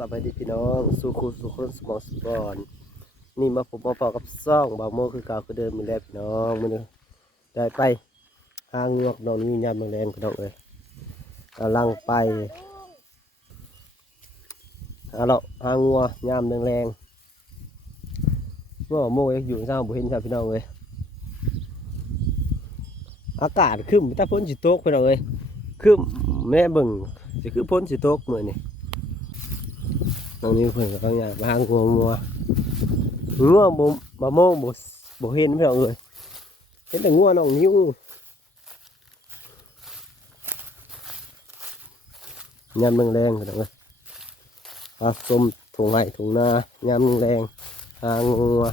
สวัสดีพี่น้องสุขุสุขุนสมองสปอนนี่มาผมมาพอกกับซ่องบาโมคือเก่าคือเดิมมีแล้วพี่น้องมันได้ไปหางวกน้องนี่ยามแรงๆพี่น้องเอ้ยกำลังไปหาเลาะหางัวยามแรงๆเมื่อโมยังอยู่เช้าบุเห็นใช่พี่น้องเอ้ยอากาศขึ้นถ้าพ้นสิตกพี่น้องเอ้ยขึ้นแม่บิ่งสิคือพ้นสิตกเหมือนนี่ ตรงนี้เพิ่นก็ต้องอย่างบางงัวงัวงัวบ่บ่โมบ่บ่เห็นพี่น้องเอ้ยเห็นแต่งัวน้องนิ้วยามแรงๆพี่น้องเอ้ยปลาส้มถุงไห้ถุงนายามแรงหางัว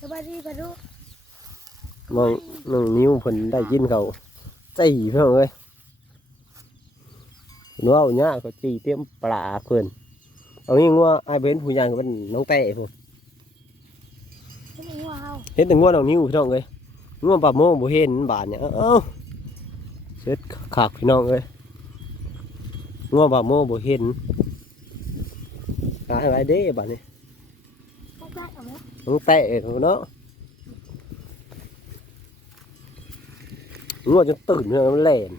สวั สดีปะลูกน้องน้องนิ้วเพิ่นได้ยินเขาจี้พี่น้องเอ้ยเพิ่นเว้าหญ้าเขาจี้เตรียมปลาเพิ่นเอางี้งัวอ้ายเบิ่นผู้ใหญ่ก็เป็นน้องแต่พุ่นที่นี่ว่าเฮาเห็นแต่งัวน้องนิ้วพี่น้องเอ้ยงัวปลาโมบ่เห็นบาดเนี่ยเอ้าเสร็จขากพี่น้องเอ้ยงัวปลาโมบ่เห็นตายอะไรเด้บาดนี้ ต้องได้เอาไหมน้องแต่พุ่นเนาะงัวจนตื่นเลยมันแล่น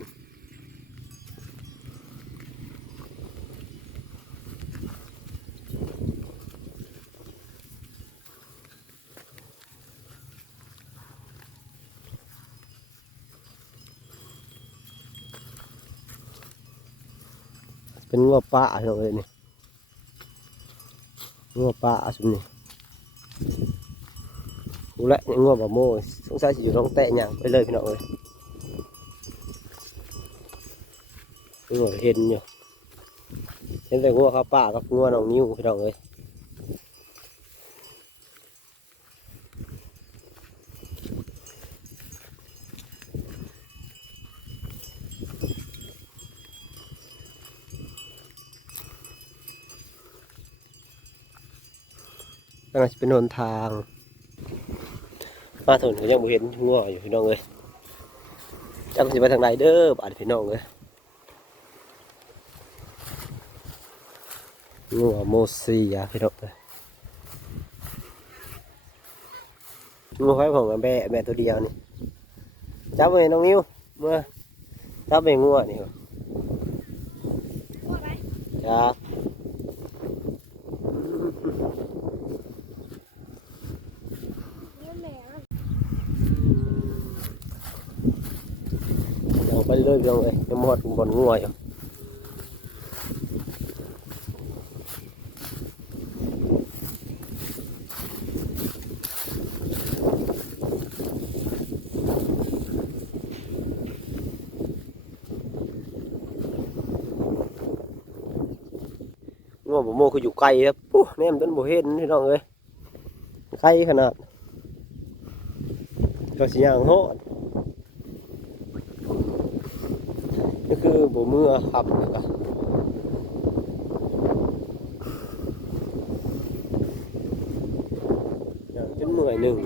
เป็นงัวป่าพี่น้องเอ้ยนี่งัวป่าสุดนี่ กูและยังง่วงแบบโม่สงสัยสิอยู่ตรงแตะหยังไปเลยพี่น้องเอ้ยง่วงเห็นอยู่เห็นแต่ง่วงข้าวป่ากับง่วงน้องนิ้วพี่น้องเอ้ยกำลังจะเป็นหนทาง มาถนนก็ยังบ่เห็นงัวอยู่พี่น้องเอ้ยจักสิไปทางใดเด้อบาดพี่น้องเอ้ยงัวโมเซียพี่น้องเอ้ยงัวไฟของแม่แม่ตัวเดียวนี่จับไปน้องนิ้วเมื่อจับไปงัวนี่เหรอว่าไรจับ เนี่ยแม่ เอาไปเลย พี่น้องเอ้ยยังหมดบนงัวอยู่งัวบ่โมคืออยู่ไกลครับปุ๊แนมต้นบ่เห็นพี่น้องเอ้ยไกลขนาดก็สิย่างโหด นี่คื อบ่มือขับนะครับอย่างเป็นเมื่อยหนึ่ง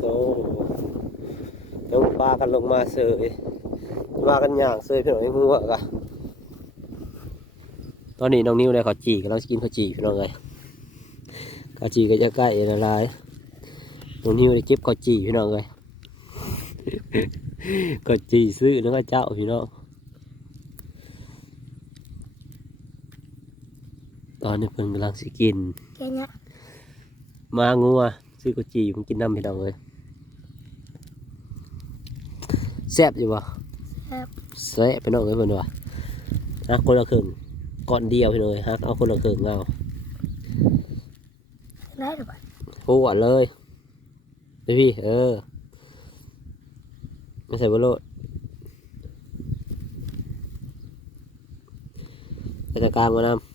โต ต้องปลา กันลงมาเสยมากันอย่างเสยพี่น้องไอ้หัวกะตอนนี้น้องนิ้วเลยเขาจีกันเรากินเขาวจีพี่น้องเลยเขาวจีก็จะใกล้ละลายน้องนิ้วได้เจ็บเขาวจีพี่น้องเลยเขาวจีซื้อแล้วก็เจ้าพี่น้องตอนนี้เพิ่นกำลังสิกินแค่เนี้ยมางัวซื้อเขาวจีมันกินน้ำพี่น้องเลย แซ่บอยู่บ่ครับแซ่บพี่น้องเอ้ยเพิ่นว่าฮักคนละครึ่งก่อนเดียวพี่น้องเอ้ยฮักเอาคนละครึ่งเอาได้หรือเปล่าหัวเลยไปพี่เออไม่ใส่บโลดไปจัดการมานำ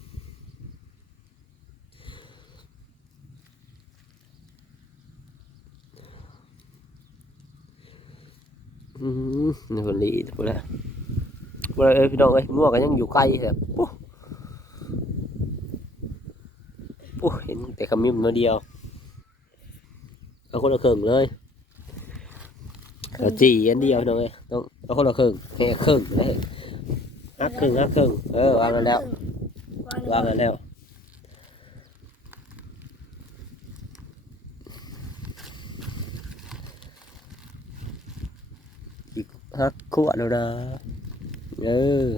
อืมนี่คนดีทุกคนละบ่ได้เอ้ยพี่น้องเอ้ยงัวกันยังอยู่ไกลแบบปุ๊บปุ๊บเห็นแต่ขมิ้มน้อยเดียวเอาคนละครึ่งเลยเอาจีอันเดียวพี่น้องเอ้ยต้องเอาคนละครึ่งให้ครึ่งเลยฮักครึ่งฮักครึ่งเออวางกันแล้ววางกันแล้ว hết khúc đâu đó. Ừ.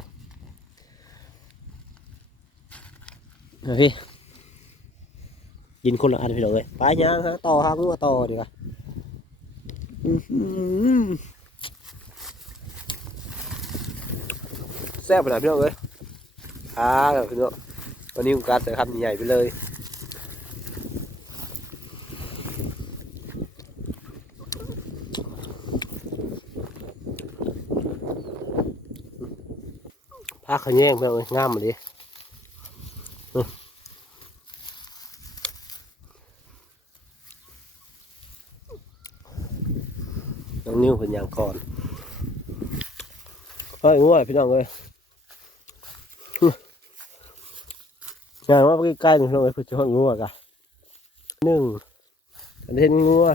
Rồi nhìn con lợn phải rồi phải nhá to ha, cũng to được rồi xe phải làm được rồi. À được được. Còn đi một cá sẽ hầm nhảy với lời. พักขย่งไปเลยงามเลยน้องนิ้วเป็นอย่างก่อนไปง่วยพี่น้องเลยงานว่าใกล้ๆหนึ่งลงไปพุ่งชนงัวกันหนึ่งประเด็นงัว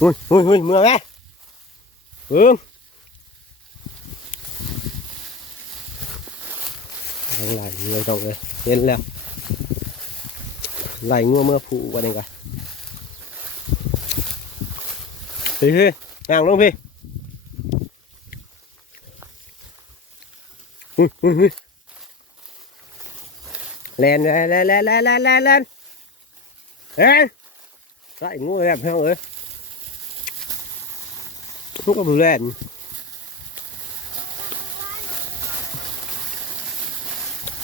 อุ้ยอุ้ยอุ้ยเมืองไง วตรงเลยเห็นแล้วไหลงัวเมื่อผูกันเองกะพี่พี่งาง ลูกกระบือแล่น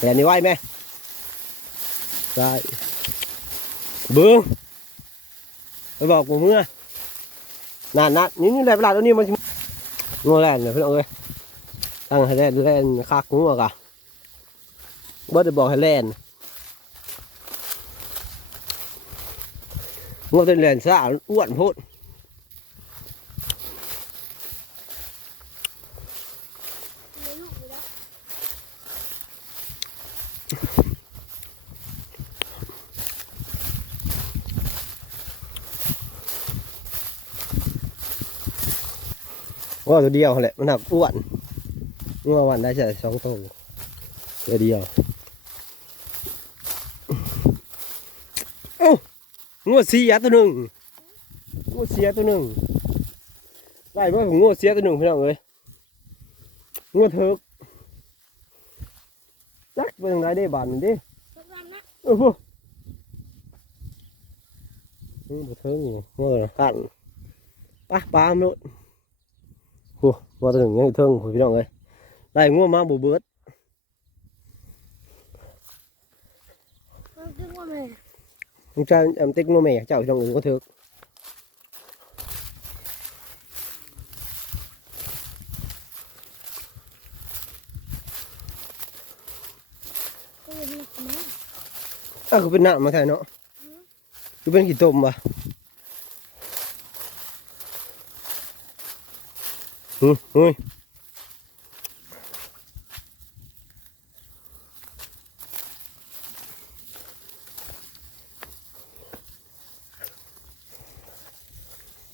แล่นนี่ไหวไหมได้บึ้งไปบอกกูเมื่อนานนัดนี่นี่แหละเวลาตัวนี้มันงูวแล่นเลยพี่น้องเอ้ยตั้งให้แล่นแล่นคากงูวกะบ่ได้บอกให้แล่นงูตัวแล่นสะอ้วนพุ่น ว่าตัวเดียวแหละมันหนักอ้วนงัววันได้ใช่สองตัวตัวเดียวงัวเสียตัวหนึ่งงัวเสียตัวหนึ่งไล่ว่าผมงัวเสียตัวหนึ่งพี่น้องเอ้ยงัวเถิกจักไปทางไหนได้บานมันดิทุกวันนะเออพวกนี่บ่เทิงนี่งัวกันปะปามโลด โอ้งัวตัวหนึ่งยังเทิงพี่น้องเอ้ยไล่งัวมาบ่เบิดมันคือว่าแม่มึงจะอำติ๊กงัวแม่เจ้าพี่น้องเอ้ยก็เถิกก็เป็นหนักนะอ้าวคือเป็นหน้ามาแทนเนาะคือเป็นขี้ต้มปะอืมเฮ้ยเว้ยนะ Ừ, ui, ui.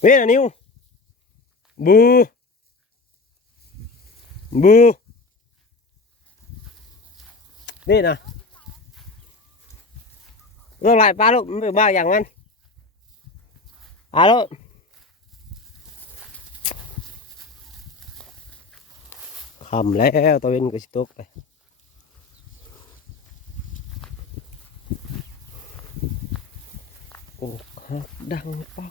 Biết là níu. Bư. Bư. Biết là. Rồi lại ba lúc ba dạng anh. Alo. À, คำแล้วตะเวนก็สิตกเลยโอ้ฮักดังเป้า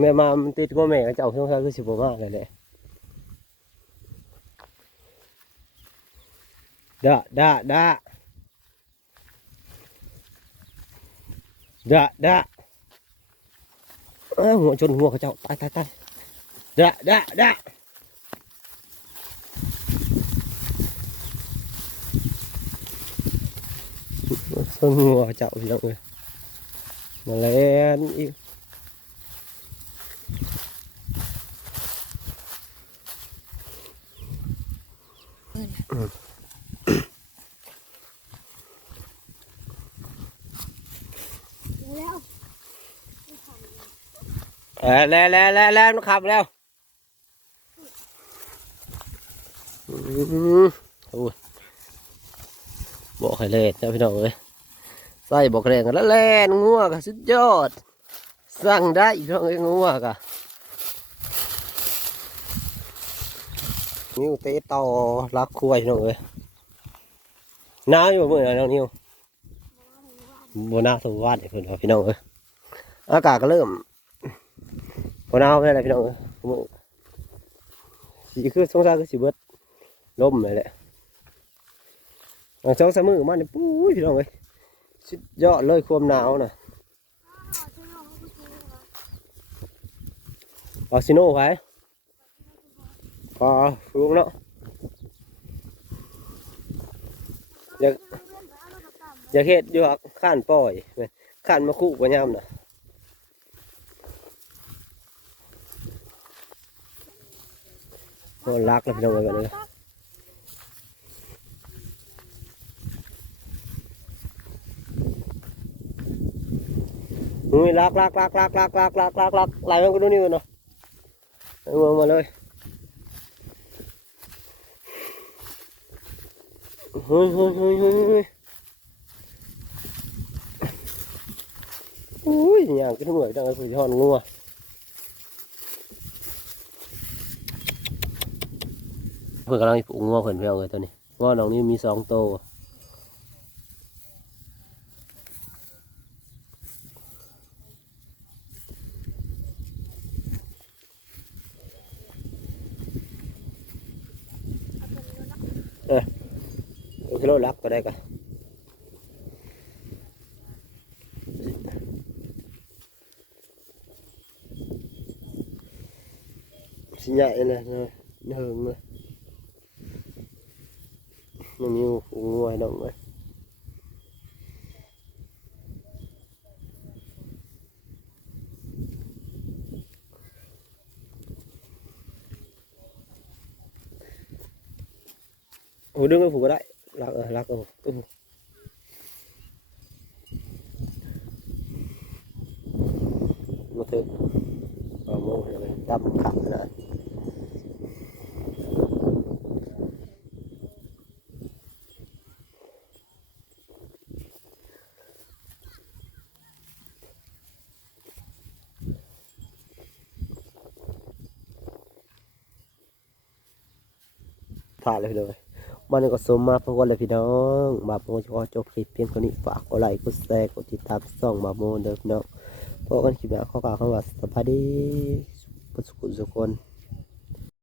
แม่มามันติดก็แม่ก็จะเอาเครื่องใช้คือสิบมากเลยแหละ Dạ, dạ, dạ. Dạ, dạ. Ơ, ngọn chôn ngua của cháu. tay tay tai. Dạ, dạ, dạ. Sơn ngua của cháu thì mọi người. Mà lấy เออแล้วแล้วแล้วแล้วมันขับแล้วอืมโอ้ยบอกให้เล่นนะพี่น้องเอ้ยใส่บอกแรงกันแล้วแล่นงัวกันสุดยอด สั่งได้อีกน้องเอ้ยงัวกันนิ้วเตะต่อรักคุยน้องเอ้ยน้าอยู่เมื่อไหร่น้องนิ้วโบนาสวัสดิ์เพื่อนพี่น้องเอ้ยอากาศก็เริ่ม พอหนาไม่ได้พี่น้องสีคือสงสารคือสีเบิดลมเลยแหละสองสามมือมาเนี่ยปุ้ยพี่น้องเอ้ยสุดยอดเลยความหนาวน่ะเอาซิโน่ไปพอฟูงเนาะอยากอยากเฮ็ดอยู่หักข้านปล่อยแม่นข้านมาคู่กว่ายามน่ะ โอ้รักแล้วพี่น้องเอ้ยกันเลยอุ้ยรักรักรักรักรักรักรักรักรักไหลมันก็ดูนี่กันเนาะไอ้เมืองมาเลยเฮ้ยเฮ้ยเฮ้ยเฮ้ยเฮ้ยอุ้ยอย่างกินเหมือนดังไอ้ผู้ที่หอนงัว เพื่อนกำลังปลูกง้อเพื่อนเพื่อเลยตัวนี้ง้อน้องนี่มีสองโตเออเอากิโลลักก็ได้กะสิใหญ่เลยเนอะเหิงเ ngoài đồng rồi. Hồi đương cái phủ đấy lạc ở lạc ở cái một thứ. Vào mô rồi tâm khẳng nữa ด้ลักเออลักเออเออมาเลยดำขับนเลยพี่น้องมันก็สมมาพบกันเลยพี่น้องบาโมจะขอจบคลิปเพียงเท่านี้ฝากกดไลค์กดแชร์กดติดตามส่องบาโมเด้อพี่น้องพวกกันคลิปหน้าขอกล่าวคำว่าสวัสดีสุขสุขคน